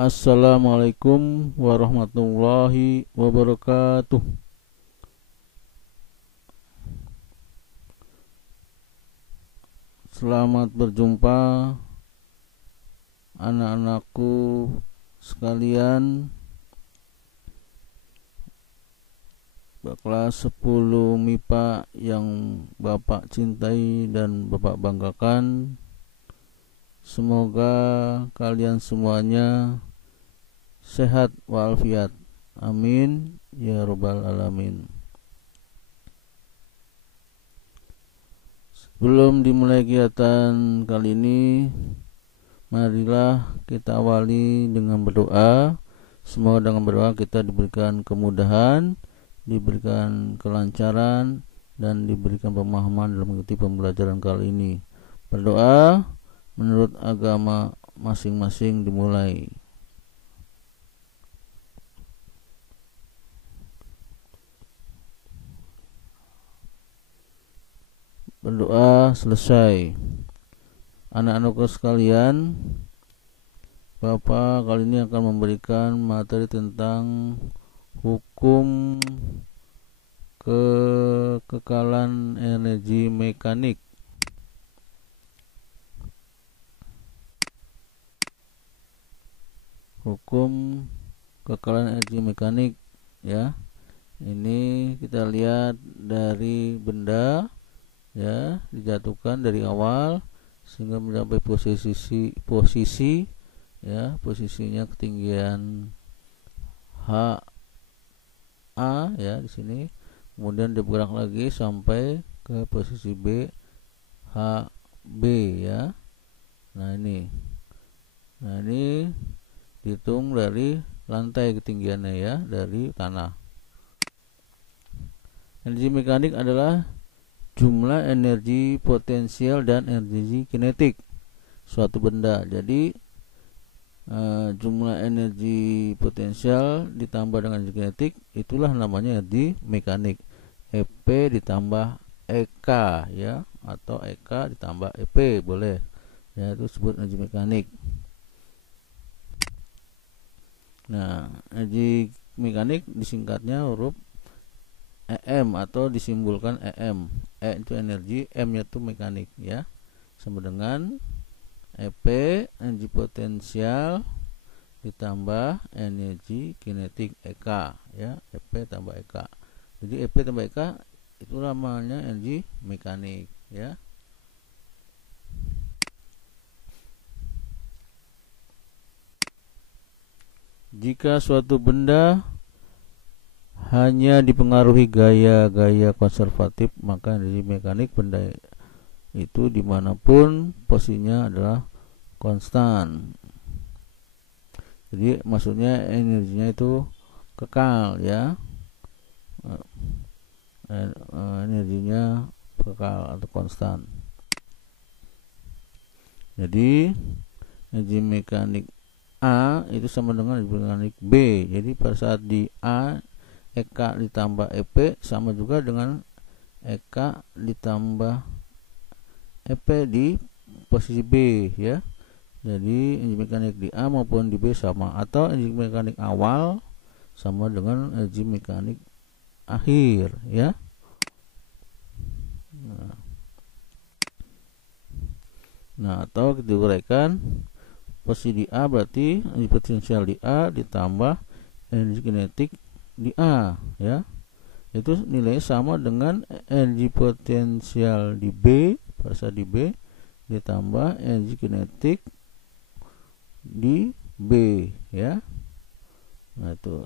Assalamualaikum warahmatullahi wabarakatuh. Selamat berjumpa anak-anakku sekalian, kelas 10 MIPA yang Bapak cintai dan Bapak banggakan. Semoga kalian semuanya sehat walafiat. Amin ya robbal alamin. Sebelum dimulai kegiatan kali ini, marilah kita awali dengan berdoa. Semoga dengan berdoa kita diberikan kemudahan, diberikan kelancaran, dan diberikan pemahaman dalam mengikuti pembelajaran kali ini. Berdoa menurut agama masing-masing dimulai. Berdoa selesai. Anak-anakku sekalian, Bapak kali ini akan memberikan materi tentang hukum kekekalan energi mekanik. Hukum kekekalan energi mekanik, ya. Ini kita lihat dari benda, ya, dijatuhkan dari awal sehingga mencapai posisi, ya, posisinya ketinggian H A, ya, di sini. Kemudian bergerak lagi sampai ke posisi B H B, ya. Nah ini dihitung dari lantai ketinggiannya, ya, dari tanah. Energi mekanik adalah jumlah energi potensial dan energi kinetik suatu benda. Jadi jumlah energi potensial ditambah dengan energi kinetik, itulah namanya energi mekanik. EP ditambah EK, ya, atau EK ditambah EP boleh, ya, itu disebut energi mekanik. Nah, energi mekanik disingkatnya huruf EM atau disimbolkan EM. E itu energi, M nya itu mekanik, ya. Sama dengan EP energi potensial ditambah energi kinetik EK, ya, EP tambah EK. Jadi EP tambah EK itu namanya energi mekanik, ya. Jika suatu benda hanya dipengaruhi gaya-gaya konservatif, maka energi mekanik benda itu dimanapun posisinya adalah konstan. Jadi maksudnya energinya itu kekal, ya, energinya kekal atau konstan. Jadi energi mekanik A itu sama dengan energi mekanik B. Jadi pada saat di A, EK ditambah EP sama juga dengan EK ditambah EP di posisi B, ya. Jadi energi mekanik di A maupun di B sama, atau energi mekanik awal sama dengan energi mekanik akhir, ya. Nah, atau kita uraikan, posisi di A berarti energi potensial di A ditambah energi kinetik di A, ya. Itu nilai sama dengan energi potensial di B pada saat di B ditambah energi kinetik di B, ya. Nah, itu,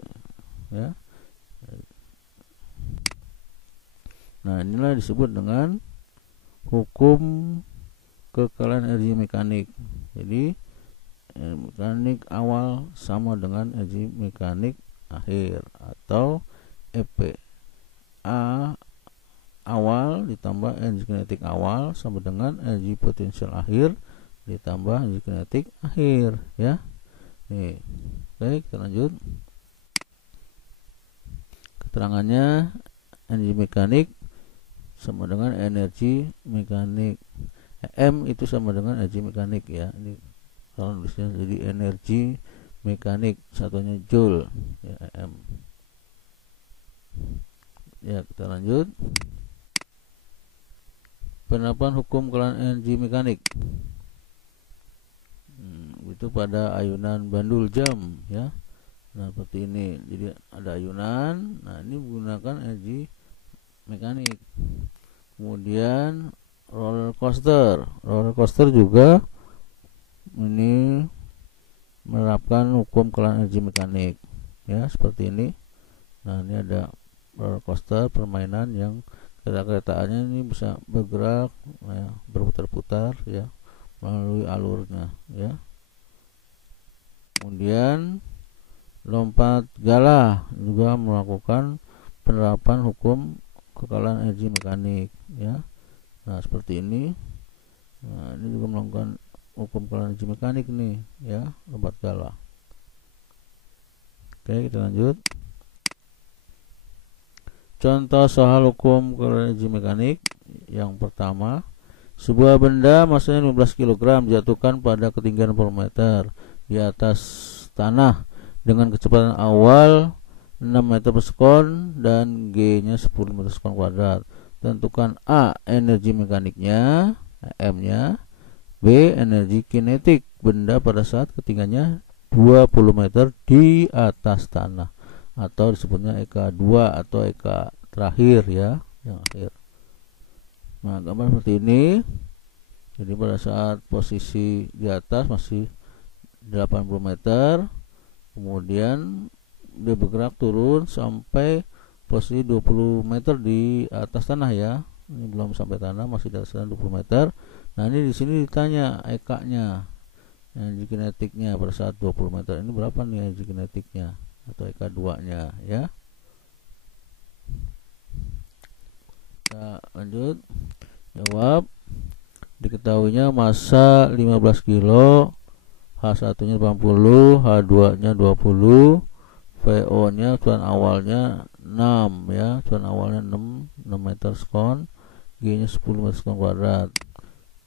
ya. Nah, inilah disebut dengan hukum kekekalan energi mekanik. Jadi mekanik awal sama dengan energi mekanik akhir, atau EP A awal ditambah energi kinetik awal sama dengan energi potensial akhir ditambah energi kinetik akhir, ya. Nih, oke, kita lanjut. Keterangannya, energi mekanik sama dengan energi mekanik. M itu sama dengan energi mekanik, ya. Ini kalau nulisnya jadi energi mekanik, satunya joule ya, M. Ya, kita lanjut. Penerapan hukum kekalahan energi mekanik. Itu pada ayunan bandul jam ya. Nah, seperti ini. Jadi ada ayunan. Nah, ini menggunakan energi mekanik. Kemudian roller coaster. Roller coaster juga ini menerapkan hukum kekalahan energi mekanik. Ya, seperti ini. Nah, ini ada roller coaster, permainan yang kereta-keretaannya ini bisa bergerak ya, berputar-putar ya melalui alurnya ya. Kemudian lompat galah juga melakukan penerapan hukum kekalahan energi mekanik ya. Nah, seperti ini. Nah, ini juga melakukan hukum kekalahan energi mekanik nih ya, lompat galah. Oke, kita lanjut. Contoh soal hukum kekalahan energi mekanik. Yang pertama, sebuah benda masanya 15 kg dijatuhkan pada ketinggian 40 meter di atas tanah dengan kecepatan awal 6 meter per sekon dan G-nya 10 meter sekon kuadrat. Tentukan A, energi mekaniknya, M-nya, B, energi kinetik benda pada saat ketinggiannya 20 meter di atas tanah, atau disebutnya EK 2 atau EK terakhir ya, yang akhir. Nah, gambar seperti ini. Jadi pada saat posisi di atas masih 80 meter, kemudian dia bergerak turun sampai posisi 20 meter di atas tanah ya. Ini belum sampai tanah, masih di atas tanah 20 meter. Nah, ini di sini ditanya EK-nya, energi kinetiknya pada saat 20 meter. Ini berapa nih energi kinetiknya atau EK 2-nya ya. Kita lanjut. Jawab. Diketahuinya massa 15 kilo, H1-nya 80, H2-nya 20, VO-nya cuan awalnya 6 ya, cuan awalnya 6 meter sekon, G-nya 10 meter sekon kuadrat.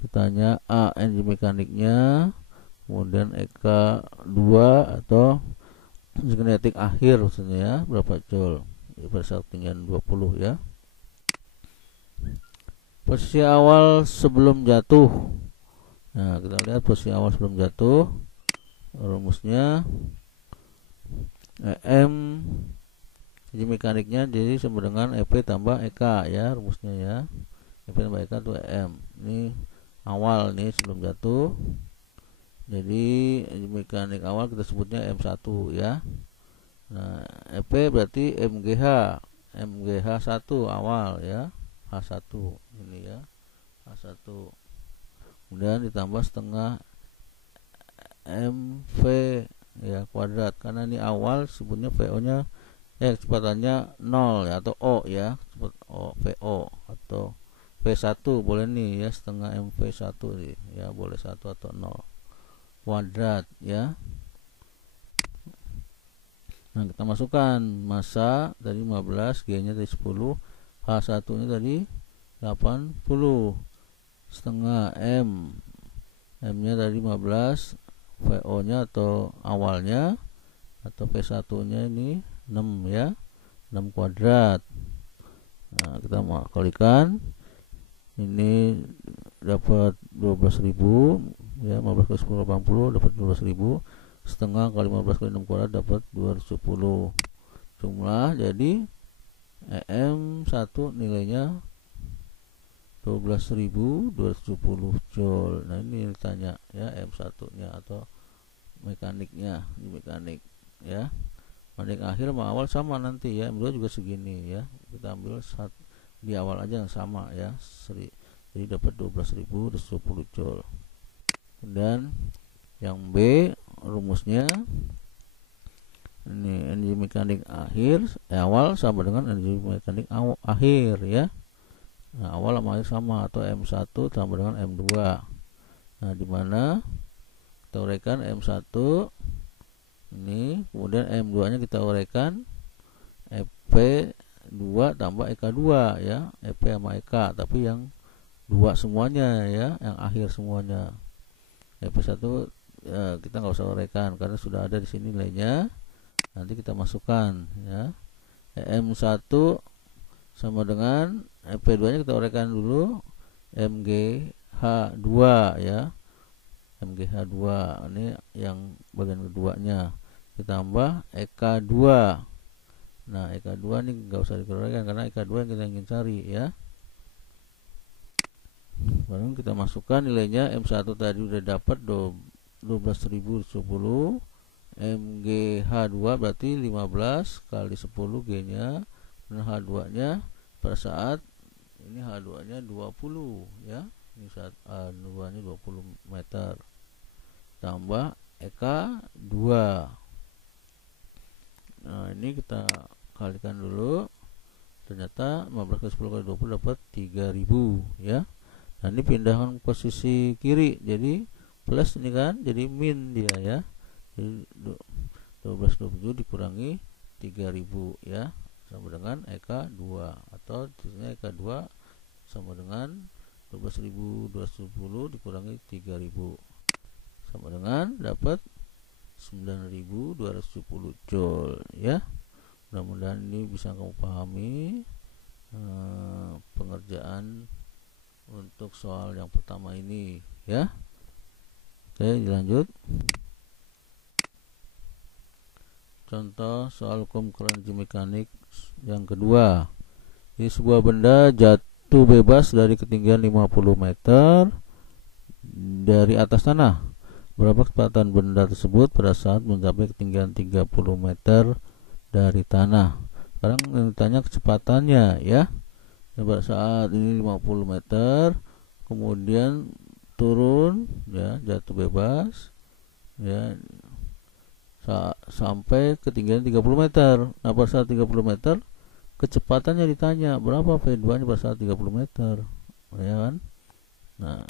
Ditanya A, energi mekaniknya, kemudian EK 2 atau kinetik akhir maksudnya ya, berapa joule pada saat ketinggian 20 ya. Posisi awal sebelum jatuh. Nah, kita lihat posisi awal sebelum jatuh. Rumusnya M energi mekaniknya jadi sama dengan EP tambah EK ya, rumusnya ya. EP tambah EK itu M. Ini awal nih sebelum jatuh. Jadi energi mekanik awal kita sebutnya M1 ya. Nah, EP berarti MGH 1 awal ya. H1 ini ya, H1. Kemudian ditambah setengah MV ya kuadrat, karena ini awal sebutnya VO-nya kecepatannya 0 ya, atau O ya, VO atau V1 boleh nih ya, setengah MV1 nih ya, boleh 1 atau 0 kuadrat ya. Nah, kita masukkan massa tadi 15, G-nya tadi 10, H1-nya tadi 80, setengah M-nya tadi 15, VO-nya atau awalnya atau P1-nya ini 6 ya, 6 kuadrat. Nah, kita mau kalikan, ini dapat 12.000 ya, 15 kali 10 80 dapat 12.000, setengah kali 15 kali 6 kuadrat dapat 210 jumlah. Jadi EM1 nilainya 12.270 joule. Nah, ini ditanya ya, M1-nya atau mekaniknya, ini mekanik ya. Mekanik akhir sama awal sama nanti ya, M2 juga segini ya. Kita ambil di awal aja yang sama ya, jadi dapat 12.270 joule. Dan yang B rumusnya ini energi mekanik awal sama dengan energi mekanik akhir ya. Nah, awal sama akhir sama, atau M1 sama dengan M2. Nah, dimana kita uraikan M1 ini, kemudian M2 nya kita uraikan EP2 tambah EK2 ya, EP sama EK tapi yang dua semuanya ya, yang akhir semuanya. EP1 ya, kita nggak usah uraikan karena sudah ada di sini nilainya. Nanti kita masukkan ya. M1 sama dengan P2 nya kita uraikan dulu, MGH2 ya. MGH2 ini yang bagian keduanya, ditambah EK2. Nah EK2 ini nggak usah dikeluarkan karena EK2 yang kita ingin cari ya. Baru kita masukkan nilainya. M1 tadi udah dapat 12.010, MGH2 berarti 15 kali 10 G nya, dan H2 nya pada saat ini H2 nya 20 ya. Ini saat H2 nya 20 meter tambah EK2. Nah ini kita kalikan dulu, ternyata 15 kali 10 kali 20 dapat 3000 ya. Nah ini pindahkan posisi kiri, jadi plus ini kan, jadi min dia ya. Jadi 1227 dikurangi 3000 ya, sama dengan EK2, atau tulisnya EK2 sama dengan 12.210 dikurangi 3000 sama dengan dapat 9.270 joule ya. Mudah-mudahan ini bisa kamu pahami pengerjaan untuk soal yang pertama ini ya. Oke, dilanjut. Contoh soal hukum energi mekanik yang kedua. Jadi sebuah benda jatuh bebas dari ketinggian 50 meter dari atas tanah. Berapa kecepatan benda tersebut pada saat mencapai ketinggian 30 meter dari tanah? Sekarang yang ditanya kecepatannya ya. Pada saat ini 50 meter, kemudian turun ya, jatuh bebas ya, sampai ketinggian 30 meter. Nah pada saat 30 meter kecepatannya ditanya berapa V2 nya pada saat 30 meter ya kan. Nah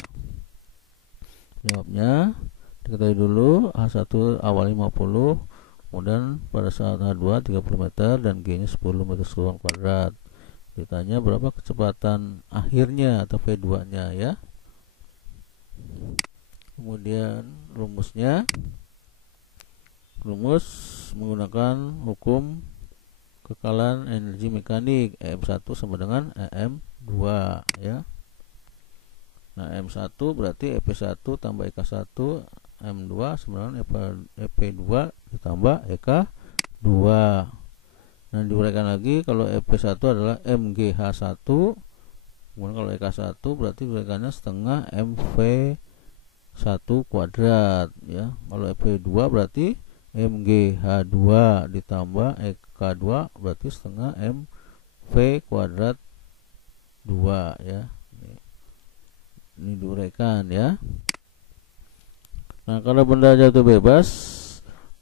jawabnya diketahui dulu, H1 awalnya 50, kemudian pada saat H2 30 meter dan G nya 10 meter kuadrat. Ditanya berapa kecepatan akhirnya atau V2 nya ya. Kemudian rumusnya, rumus menggunakan hukum kekalan energi mekanik, M1 sama dengan EM2 ya. Nah M1 berarti EP1 tambah EK1, M2 sama dengan EP2 ditambah EK2. Nah diuraikan lagi, kalau EP1 adalah MGH1, kemudian kalau EK1 berarti diuraikannya setengah MV1 kuadrat ya. Kalau EP2 berarti MGH2 ditambah EK2 berarti setengah MV kuadrat 2 ya. Ini diuraikan ya. Nah kalau benda jatuh bebas,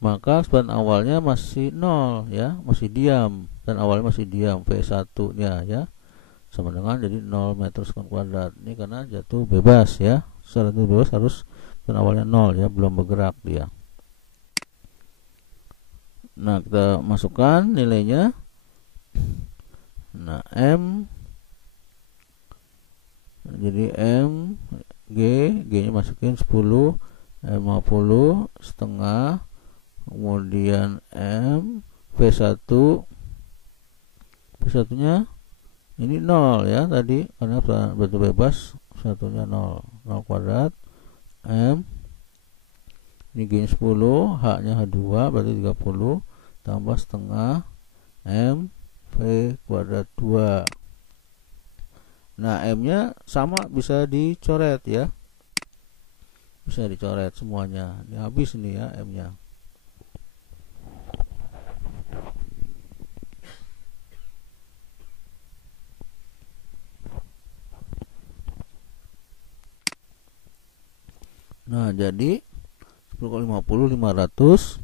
maka kecepatan awalnya masih 0 ya, masih diam, dan awalnya masih diam, V1 nya ya sama dengan jadi 0 meter kuadrat. Ini karena jatuh bebas ya. Secara jatuh bebas harus kecepatan awalnya 0 ya, belum bergerak dia. Nah kita masukkan nilainya. Nah M jadi M G nya masukin 10, M50 setengah, kemudian M V1 nya ini 0 ya tadi karena batu bebas satunya 0 kuadrat. M ini G nya 10, H nya H2 berarti 30 tambah setengah M V kuadrat 2. Nah M nya sama bisa dicoret ya, bisa dicoret semuanya. Ini habis ini ya M nya. Nah jadi 10 kali 50 500,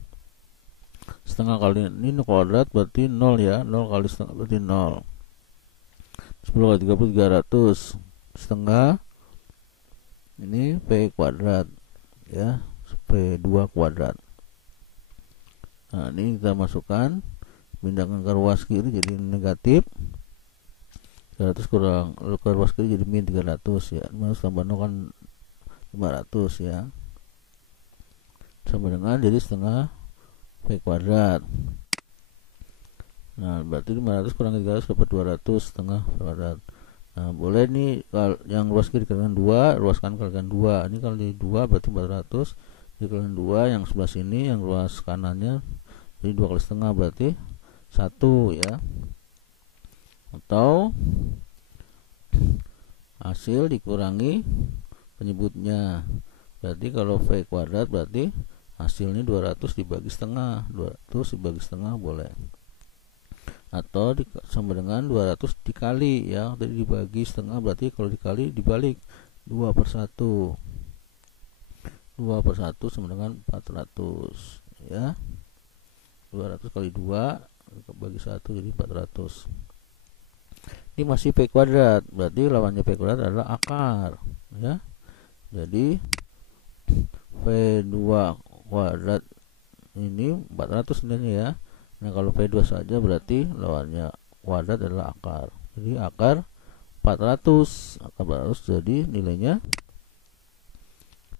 setengah kali ini kuadrat berarti 0 ya, 0 kali setengah berarti 0. 10 kali 30 300, setengah ini P kuadrat ya, P2 kuadrat. Nah ini kita masukkan, pindahkan ke ruas kiri jadi negatif 300 kurang ke ruas kiri jadi min 300 ya, minus tambah 0 kan 500 ya. sama dengan jadi setengah V kuadrat. Nah, berarti 500 kurang 300 dapat 200 setengah V kuadrat. Nah, boleh nih kalau yang luas kiri dikalikan 2, luas kanan dikalikan 2. Ini kalau jadi 2 berarti 400 dikalikan 2, yang sebelah sini yang luas kanannya jadi 2 kali setengah berarti 1 ya. Atau hasil dikurangi penyebutnya. Berarti kalau V kuadrat berarti hasilnya 200 dibagi setengah. 200 dibagi setengah boleh. Atau sama dengan 200 dikali ya, tadi dibagi setengah berarti kalau dikali dibalik 2/1. 2/1 sama dengan 400 ya. 200 kali 2 bagi 1 jadi 400. Ini masih V kuadrat, berarti lawannya V kuadrat adalah akar ya. Jadi V2 kuadrat ini 400 nilainya ya. Nah, kalau V2 saja berarti lawannya kuadrat adalah akar. Jadi akar 400. Akar 400 jadi nilainya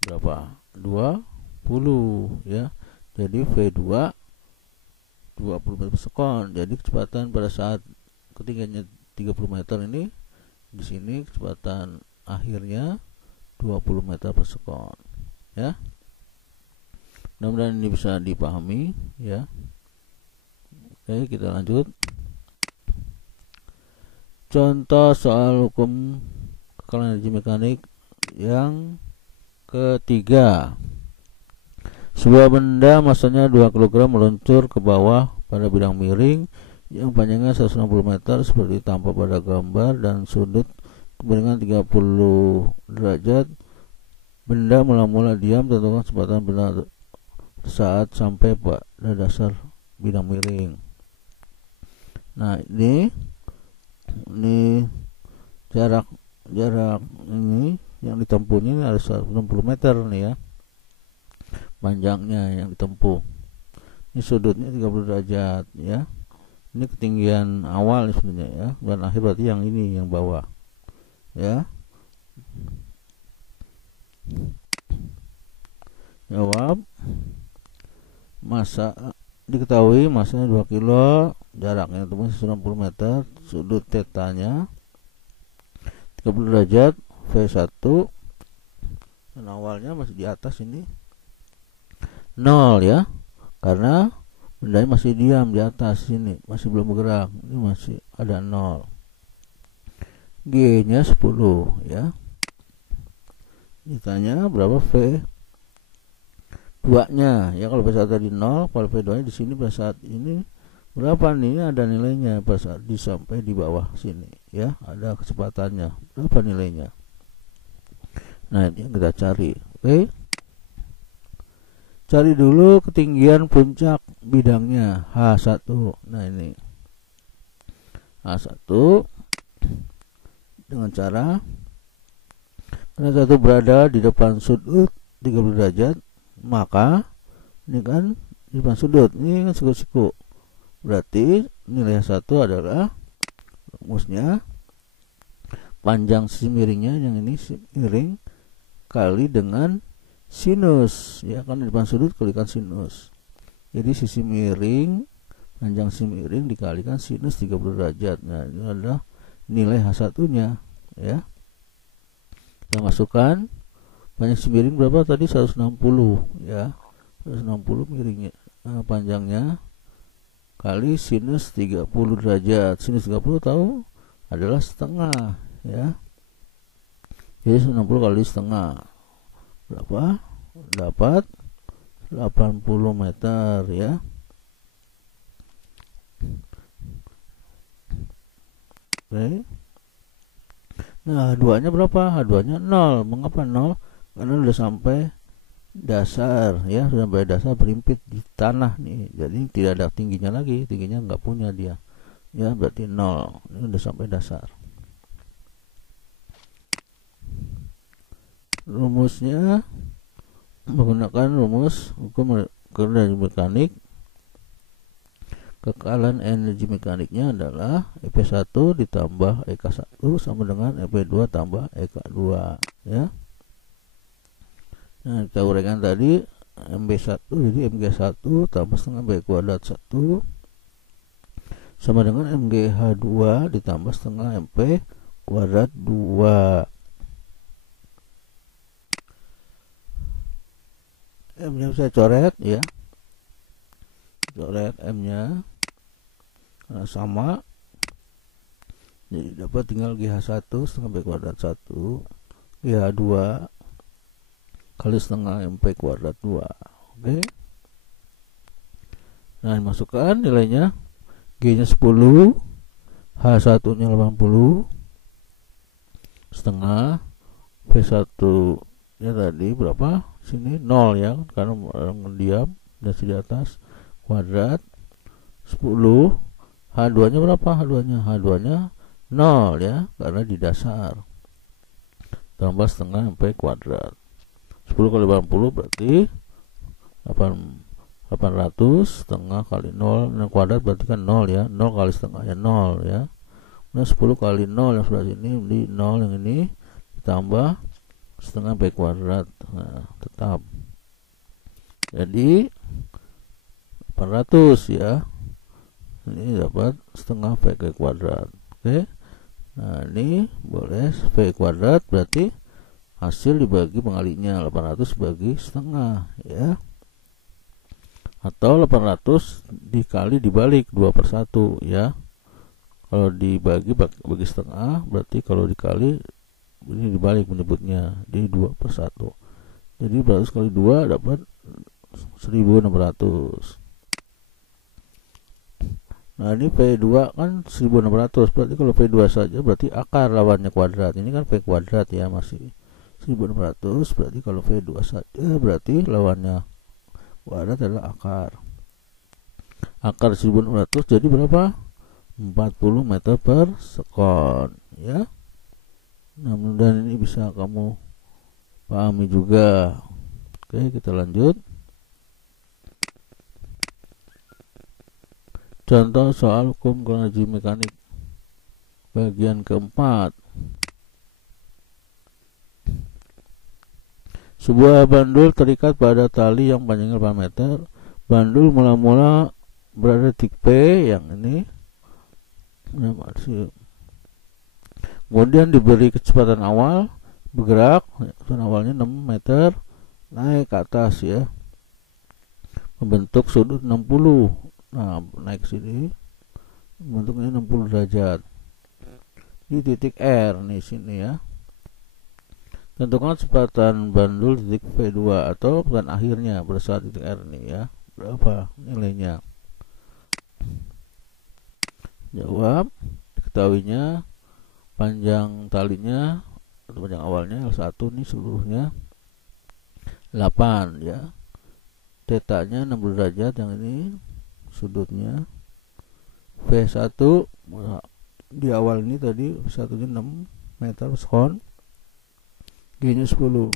berapa? 20 ya. Jadi V2 20 meter per sekon. Jadi kecepatan pada saat ketinggiannya 30 meter ini di sini kecepatan akhirnya 20 meter per sekon ya. Mudah-mudahan ini bisa dipahami ya. Oke, kita lanjut. Contoh soal hukum kekalahan energi mekanik yang ketiga. Sebuah benda masanya 2 kg meluncur ke bawah pada bidang miring yang panjangnya 160 meter seperti tampak pada gambar dan sudut kemiringan 30 derajat. Benda mula-mula diam, tentukan kecepatan benda saat sampai pada dasar bidang miring. Nah, ini jarak ini yang ditempuhnya ini ada 160 meter nih ya, panjangnya yang ditempuh. Ini sudutnya 30 derajat ya. Ini ketinggian awal sebenarnya ya, dan akhir berarti yang ini yang bawah ya. Jawab. Masa diketahui masanya 2 kilo, jaraknya tempuh 160 meter, sudut tetanya 30 derajat, V1, dan awalnya masih di atas ini 0 ya, karena bendanya masih diam di atas sini, masih belum bergerak, ini masih ada 0. G nya 10 ya. Ditanya berapa V2 nya ya. Kalau pada saat tadi 0, kalau V2 nya di sini pada saat ini berapa nih? Ini ada nilainya pada saat sampai di bawah sini ya, ada kecepatannya berapa nilainya. Nah, ini yang kita cari. Oke, cari dulu ketinggian puncak bidangnya H1. Nah, ini H1 dengan cara karena satu berada di depan sudut 30 derajat, maka ini kan di depan sudut, ini kan siku-siku, berarti nilai H1 adalah rumusnya panjang sisi miringnya, yang ini miring kali dengan sinus ya, kan di depan sudut kalikan sinus. Jadi sisi miring, panjang sisi miring dikalikan sinus 30 derajat. Nah, ini adalah nilai H1 nya ya. Kita masukkan panjang sisi miring berapa tadi? 160 ya, 160 miringnya, panjangnya kali sinus 30 derajat. Sinus 30 tahu adalah setengah ya. Jadi 90 kali setengah berapa? Dapat 80 meter ya. Oke. Nah, H2 nya berapa? H2 nya 0. Mengapa 0? Karena sudah sampai dasar ya, sudah sampai dasar, berimpit di tanah nih. Jadi tidak ada tingginya lagi, tingginya nggak punya dia ya, berarti 0. Ini sudah sampai dasar. Rumusnya menggunakan rumus hukum kekalahan energi mekanik. Kekalahan energi mekaniknya adalah EP1 ditambah EK1 sama dengan EP2 tambah EK2 ya. Nah, kita uraikan tadi MB1, jadi MG1 tambah setengah B kuadrat 1 sama dengan MGH2 ditambah setengah MP kuadrat 2. M nya saya coret ya, coret M nya karena sama, jadi dapat tinggal GH1 setengah B kuadrat 1 GH2 kali setengah MP kuadrat 2. Oke, nah dimasukkan nilainya, G nya 10, H1 nya 80 setengah, V1 nya tadi berapa, sini 0 ya, karena orang diam dan di atas kuadrat 10, H2 nya berapa, H2 nya 0 ya, karena di dasar, tambah setengah MP kuadrat. 10 kali 80 berarti 800 setengah kali 0 kuadrat berarti kan 0 ya, 0 kali setengah ya 0 ya. Nah 10 kali 0 yang sebelah sini di 0 yang ini ditambah setengah B kuadrat, nah tetap jadi 800 ya, ini dapat setengah V kuadrat. Oke, nah ini boleh V kuadrat berarti hasil dibagi pengalinya 800 bagi setengah ya, atau 800 dikali dibalik 2/1 ya. Kalau dibagi bagi setengah berarti kalau dikali ini dibalik menyebutnya di 2/1. Jadi 100 kali 2 dapat 1600. Nah ini V2 kan 1600, berarti kalau V2 saja berarti akar lawannya kuadrat. Ini kan V kuadrat ya, masih 1600, berarti kalau V2 saja berarti lawannya kuadrat adalah akar. Akar 1600 jadi berapa? 40 meter per sekon ya. Nah mudah-mudahan ini bisa kamu pahami juga. Oke, kita lanjut. Contoh soal hukum energi mekanik bagian keempat. Sebuah bandul terikat pada tali yang panjangnya 8 meter. Bandul mula-mula berada di titik P yang ini. Kemudian diberi kecepatan awal bergerak, kecepatan awalnya 6 meter naik ke atas ya, membentuk sudut 60. Nah naik sini bentuknya 60 derajat di titik R nih sini ya. Tentukan kecepatan bandul di titik V2 atau kecepatan akhirnya pada saat titik R nih ya, berapa nilainya? Jawab, diketahuinya panjang talinya atau panjang awalnya L1 nih seluruhnya 8 ya, tetanya 60 derajat, yang ini sudutnya V1 di awal ini tadi V1 nya 6 meter sekon, G nya 10.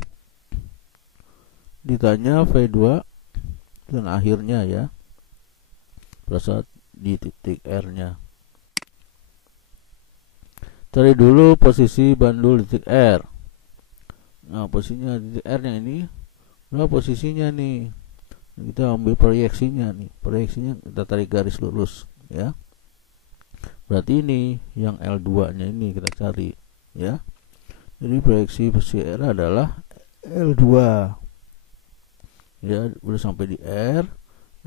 Ditanya V2 dan akhirnya ya pada saat di titik R nya. Cari dulu posisi bandul di titik R. Nah posisinya di titik R nya ini berapa posisinya nih, kita ambil proyeksinya nih, proyeksinya kita tarik garis lurus ya, berarti ini yang L2 nya ini kita cari ya. Jadi proyeksi posisi R adalah L2 ya, udah sampai di R.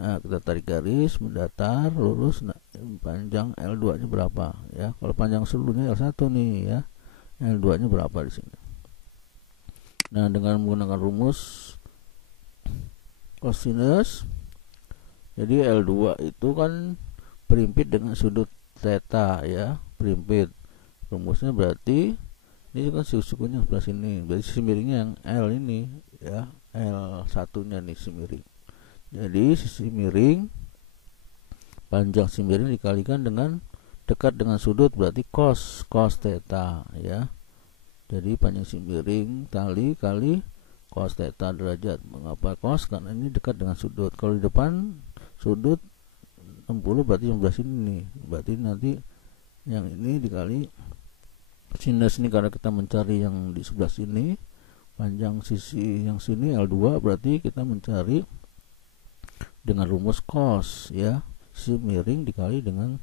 Nah kita tarik garis mendatar lurus. Nah, panjang L2 nya berapa ya, kalau panjang seluruhnya L1 nih ya, L2 nya berapa di sini. Nah dengan menggunakan rumus cosinus, jadi L2 itu kan berimpit dengan sudut theta ya, berimpit. Rumusnya berarti ini kan sukunya sebelah sini, berarti sisi miringnya yang L ini ya, L1 nya nih sisi miring. Jadi sisi miring, panjang sisi miring dikalikan dengan dekat dengan sudut berarti cos theta ya. Jadi panjang sisi miring tali kali cos theta derajat. Mengapa cos? Karena ini dekat dengan sudut. Kalau di depan sudut 60 berarti yang sebelah sini nih, berarti nanti yang ini dikali sinus ini, karena kita mencari yang di sebelah sini panjang sisi yang sini L2, berarti kita mencari dengan rumus cos ya, sisi miring dikali dengan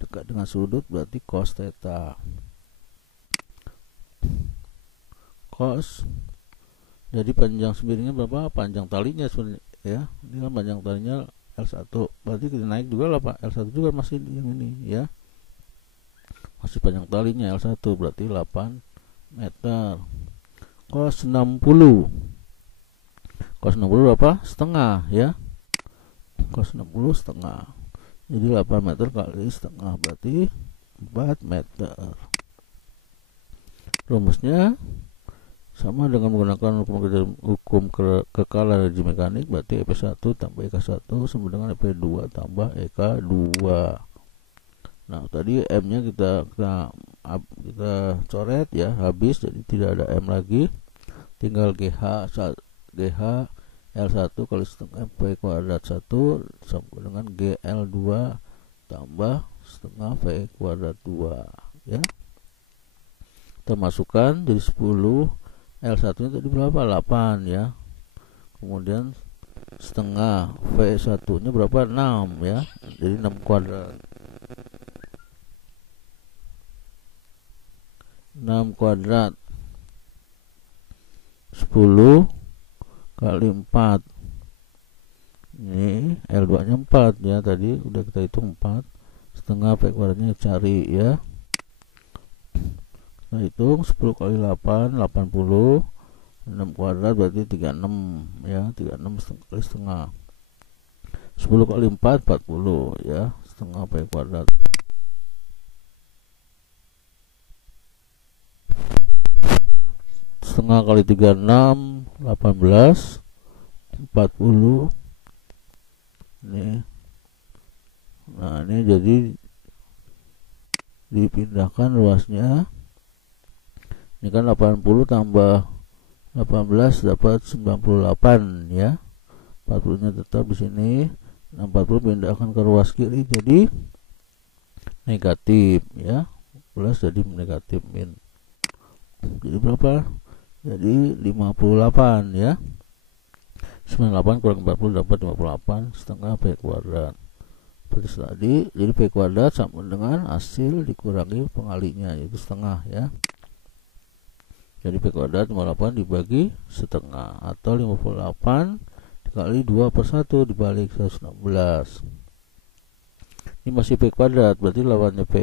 dekat dengan sudut berarti cos theta. Cos, jadi panjang miringnya berapa? Panjang talinya sebenarnya ya, ini kan panjang talinya L1, berarti kita naik juga lah Pak, L1 juga masih yang ini ya, masih panjang talinya L1 berarti 8 meter. Cos 60, cos 60 berapa? Setengah ya, cos 60 setengah, jadi 8 meter kali setengah berarti 4 meter. Rumusnya sama dengan menggunakan hukum kekalan energi mekanik, berarti EP1 tambah EK1 sama dengan EP2 tambah EK2. Nah tadi M nya kita coret ya, habis, jadi tidak ada M lagi, tinggal GH L1 kali setengah V kuadrat 1 sama dengan GL2 tambah setengah V kuadrat 2 ya. Kita masukkan jadi 10, L1 nya tadi berapa? 8 ya, kemudian setengah V1 nya berapa? 6 ya, jadi 6 kuadrat. 6 kuadrat 10 kali 4, ini L2 nya 4 ya, tadi udah kita hitung 4, setengah V kuadratnya cari ya, kita hitung 10 kali 8 80, 6 kuadrat berarti 36 ya, 36 kali setengah, 10 kali 4 40 ya, setengah V kuadrat. Setengah kali 36 18 40 ini. Nah ini jadi dipindahkan luasnya, ini kan 80 tambah 18 dapat 98 ya, 40 nya tetap di sini, 40 pindahkan ke ruas kiri jadi negatif ya, plus jadi negatif min, jadi berapa? Jadi 58 ya, 98 kurang 40 dapat 58 setengah V kuadrat seperti tadi. Jadi V kuadrat sama dengan hasil dikurangi pengalinya, yaitu setengah ya, jadi V kuadrat 58 dibagi setengah atau 58 dikali 2/1 dibalik 116. Ini masih V kuadrat, berarti lawannya V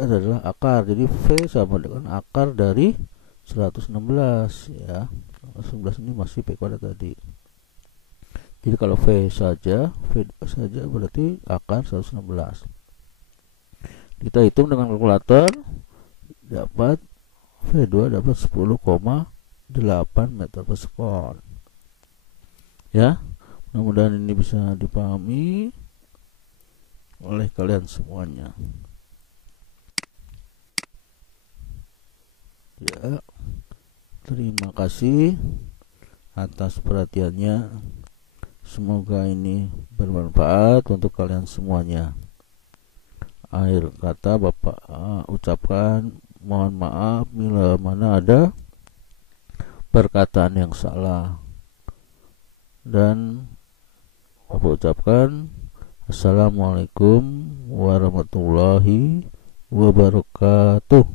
adalah akar, jadi V sama dengan akar dari 116 ya, 116 ini masih V kuadrat tadi. Jadi kalau V saja berarti akar 116. Kita hitung dengan kalkulator, dapat V2 dapat 10,8 meter per sekon ya. Mudah-mudahan ini bisa dipahami oleh kalian semuanya ya. Terima kasih atas perhatiannya, semoga ini bermanfaat untuk kalian semuanya. Akhir kata Bapak ucapkan mohon maaf bila mana ada perkataan yang salah, dan Bapak ucapkan assalamualaikum warahmatullahi wabarakatuh.